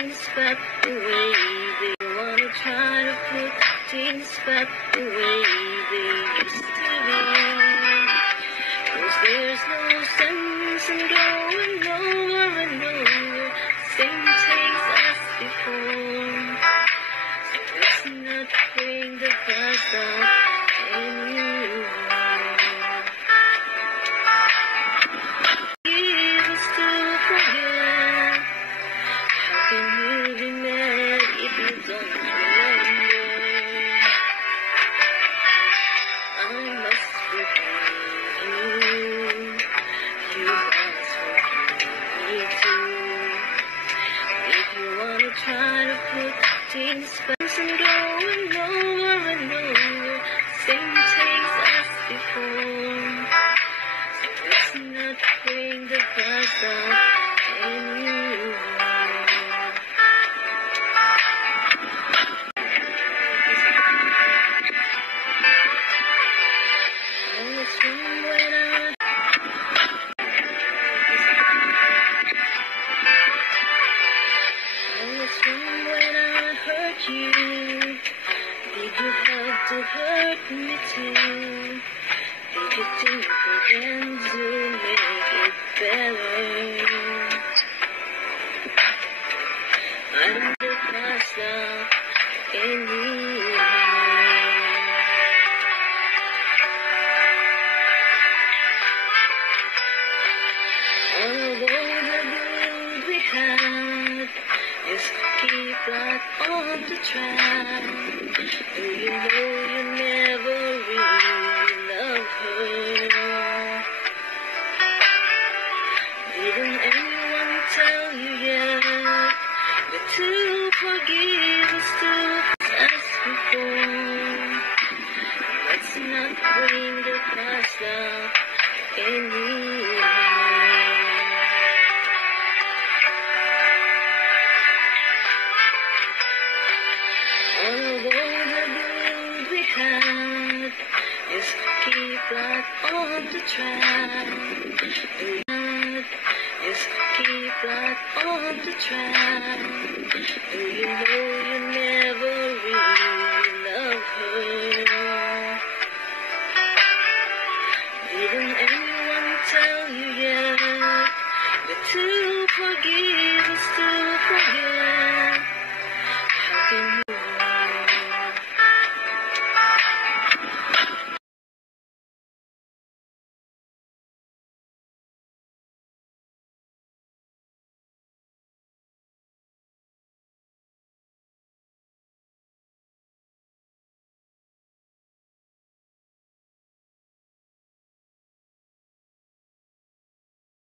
things back the way they wanna try to put things back the way they used to be. 'Cause there's no sense in going over and over same things as before. So let's not bring the past up anymore. Give us to forget. How can you be mad if you don't remember? I must forgive you. You must forgive me too. If you wanna try to put things back and going over and over same things as before. So let's not bring the past up anymore. Oh, it's from when I hurt you. Did you have to hurt me too? Did you think again to make it better? I don't look past up anymore. Although the good we had is keep right on the track. Do you know you never really loved her? Didn't anyone tell you yet that to forgive is to as before? Let's not bring the past up anymore. Although the good we had is keep right on the track. Is keep right on the track. Do you know you never really loved her? Didn't anyone tell you yet that to forgive